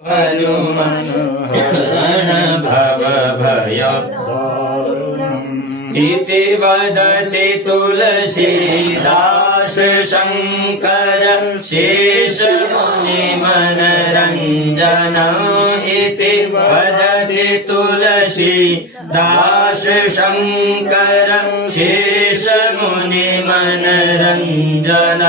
हरण भव भय इति वदति तुलसीदास शंकर शेष मुनि मनरंजन इति वदति तुलसीदास शंकर शेष मुनि मनरंजन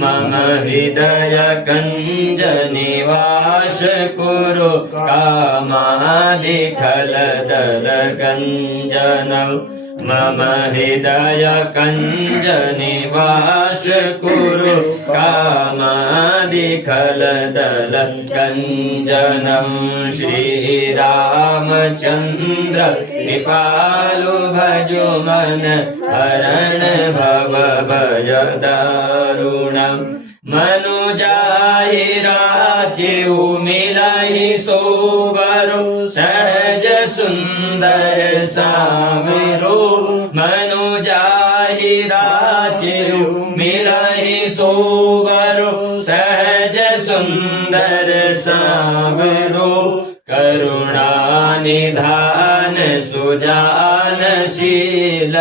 मम हृदय कंज निवास कुरु कामादि खलदल गंजन मम हृदय कंज निवास कुरु कामादि खलदल गंजनम श्रीरामचंद्र कृपालु भजो मन हरण भव भय दारुणम मनुजाहि राचिउ मिलहि सोबरो सहज सुंदर सामरो मनुजाहि राचिउ मिलहि सोबरो सहज सुंदर सामरो करुणा निधान सुजानशील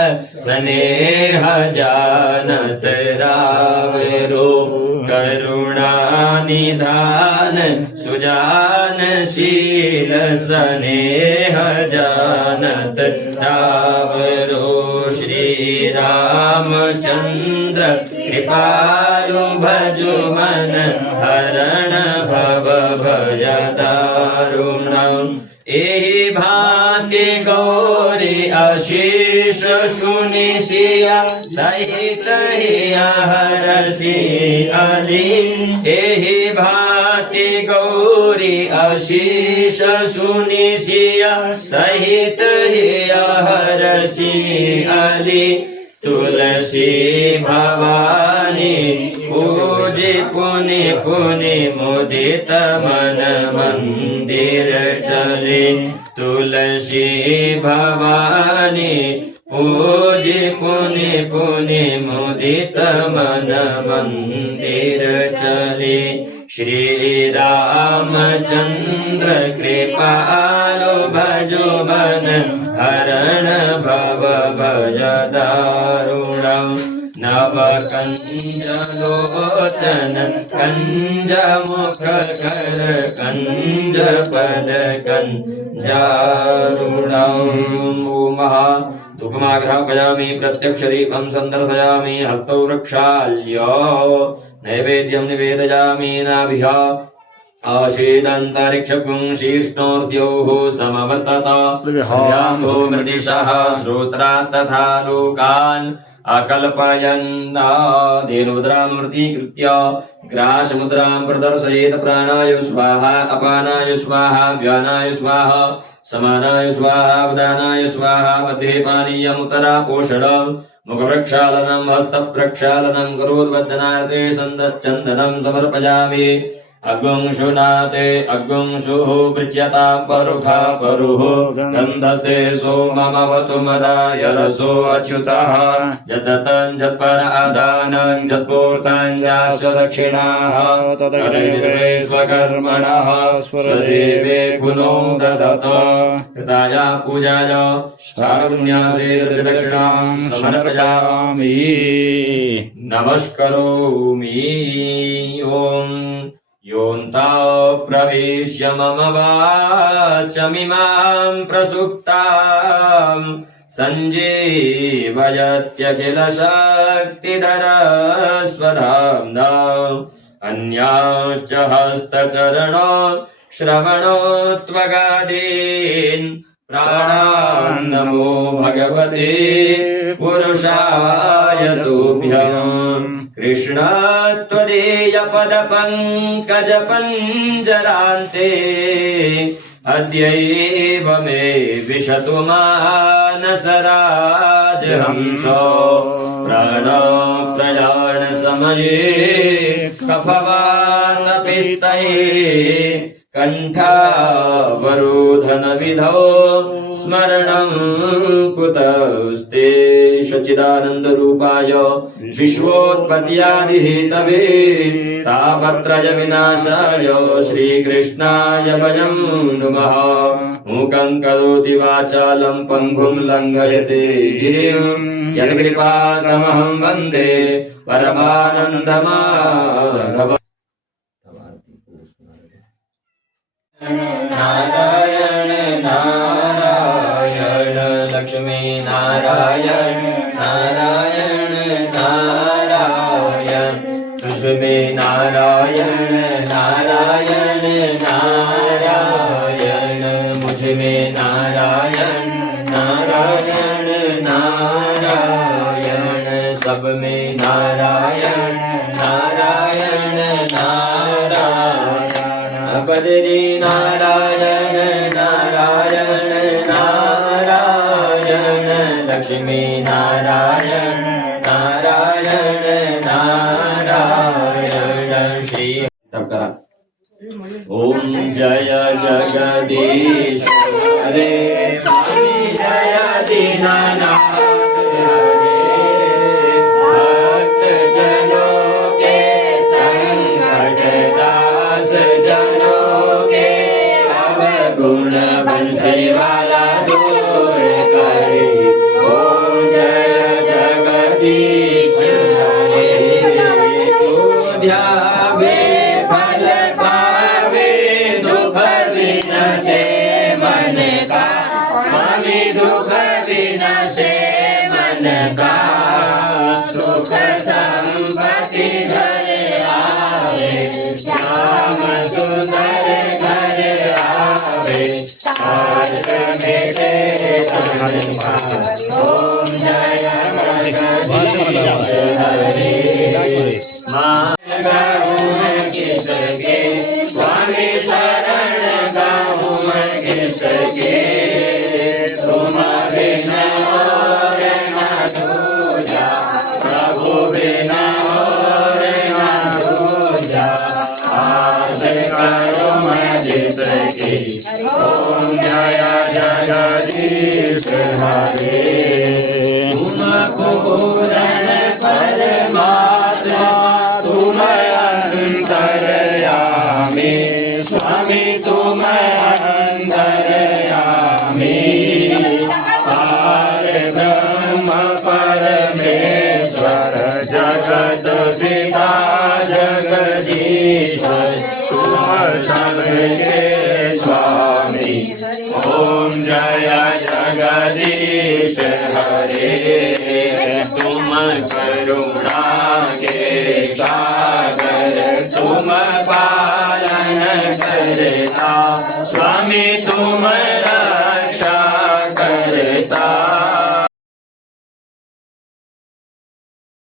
स्नेह जानत रावरो करुणा निधान सुजानशील स्नेह जानत रावरो श्री रामचंद्र कृपालु भजो मन हरण भव भय दारुणम एहि भांति गौरी आशीष सुनि सिया सहित हिया हरसि अली एहि भांति गौरी आशीष सुनि सिया सहित हिया हरसि अली तुलसी भवानी पूजे पुनि पुनि मुदित मन मंदिर चले तुलसी भवानी पूजे पुनि पुनि मुदित मन मंदिर चले श्री रामचंद्र कृपालो भजो मन हरण भव भय दारुणम नव कंज लोचन कंज मुख कर कंज पद कंजारुणम महा धूपमाघ्रापयामि प्रत्यक्ष दीपं संदर्शयामि हस्तौ रक्षाल्य नैवेद्यं निवेदयामि नाभिः आशीदन्तरिक्षगुं शीर्ष्णोर्द्योः समवर्तत मृदिशः श्रोत्रा तथा लोकान् अकल्पयन् धेनुमुद्रामूर्तीकृत्य ग्रासमुद्रां प्रदर्शयेत् प्राणाय स्वाहा अपानाय स्वाहा व्यानाय स्वाहा समानाय स्वाहा उदानाय स्वाहा मध्ये पानीयमुत्तरापोषणं मुखप्रक्षालनं हस्तप्रक्षालनं करोद्वदनार्थे सन्दच्चन्दनं समर्पयामि अग्वंशुनाते अग्वंशुः पृच्यता परुखा परुः गन्धस्ते सोममवतु मदाय रसो अच्युतः जततं जत्पर आदानं जत्पूर्तान्याश्च दक्षिणाः तदग्रे स्वकर्मणः स्वदेवे गुणो ददत कृताया पूजाय शाकरुण्यादे दक्षिणां समर्पयामि नमस्करोमि ओम योऽन्ता प्रविश्य मम वाचमिमां प्रसुप्तां सञ्जीवयत्यखिलशक्तिधरस्वधाम्ना अन्याश्च हस्तचरणो श्रवणोत्वगादीन् प्राणान् नमो भगवते पुरुषाय तुभ्यम् कृष्ण त्वदीय पद पंकज पंजरान्ते अद्यैव मे विशतु मानसराजहंसो प्राण प्रयाण समये कफवातपित्तये कंठावरोधन विधौ स्मरणं कुतस्ते सच्चिदानन्दरूपाय विश्वोत्पत्त्यादिहेतवे तापत्रय विनाशाय श्रीकृष्णाय वयं नुमः मूकं करोति वाचालं पङ्गुं लङ्घयते गिरिं यत्कृपातमहं वन्दे परमानन्दमाधवम् नारायण नारायण लक्ष्मी नारायण नारायण नारायण लक्ष्मी नारायण नारायण नारायण मुझ में नारायण नारायण नारायण सब में नारायण नारायण नारायण बदरी नारायण नारायण नारायण लक्ष्मी नारायण नारायण नारायण श्री ओम जय जगदीश हरे स्वामी जय दीनानाथ भक्त जनों के संकट दास जनों के अवगुण बंसी वाला दूर करे ओम जय जगदीश हरे तू ध्यावे फल पावे दुख विनसे मन का स्वामी दुख विनसे मन का सुख संपत्ति घर आवे श्याम सुंदर घर आवे कष्ट मिटे तन का ओम जय जगदीश हरे मान गाऊं मैं किसके स्वामी शरण गाऊं मैं किसके तुम बिना और ना दूजा प्रभु बिना और ना दूजा आस करो मैं जिसकी ओम जय जगदीश हरे तुम पूर्ण परमात्मा तुम अंतर्यामी स्वामी तुम अंतर्यामी पार ब्रह्म परमेश्वर जगत पिता जगदीश्वर तुम सबके स्वामी ओम जय जगदीश हरे तुम करुणा के सागर तुम पालन करता स्वामी तुम